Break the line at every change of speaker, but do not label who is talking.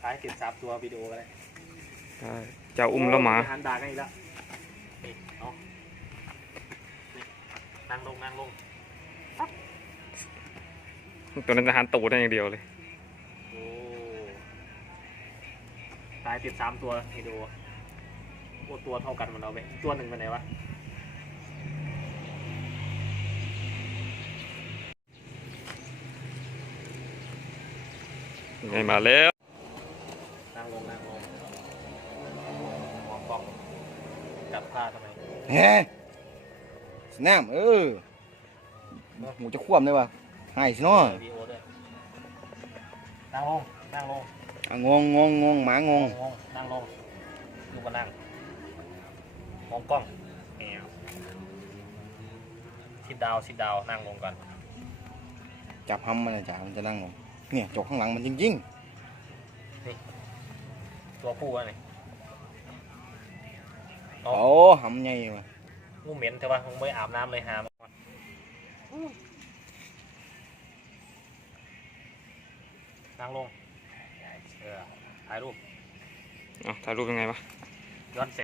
ท้ายติด3ตัววิดีโอก็ได้
ใช่เจ้าอุ้มแล้วหมา
หันด่ากันอีกแล้วนี่เอานี่นั่งลง
ตัวนั้นจะหันตูดได้อย่างเดียวเลย
โอ้ตายติด3ตัววิดีโอโอ้ตัวเท่ากันมันเอาไปตัวหนึ่งไปไหนวะ
ไงมาแล้ว
นั่งลงมองกล้องจับผ้าทำไม
เฮ้สนามหมูจะคว่ำได้ปะหายสิเนาะ
วิดีโอด้วยนั่งลง
งงหมางง
นั่งลงดูมานั่งมองกล้องแอวชิดดาวนั่งลงก่อน
จับห้ำมันนะจ๊ะมันจะนั่งลงเนี่ยจกข้างหลังมันจริง
นี่ตัวผู้อะไร
โอ้ห้ำใหญ่ว่ะ
งูเหม็นใช่ป่ะมึงไม่อาบน้ำเลยหามานั่งลงถ่ายรูป
ถ่ายรูปยังไงวะ
ย้อน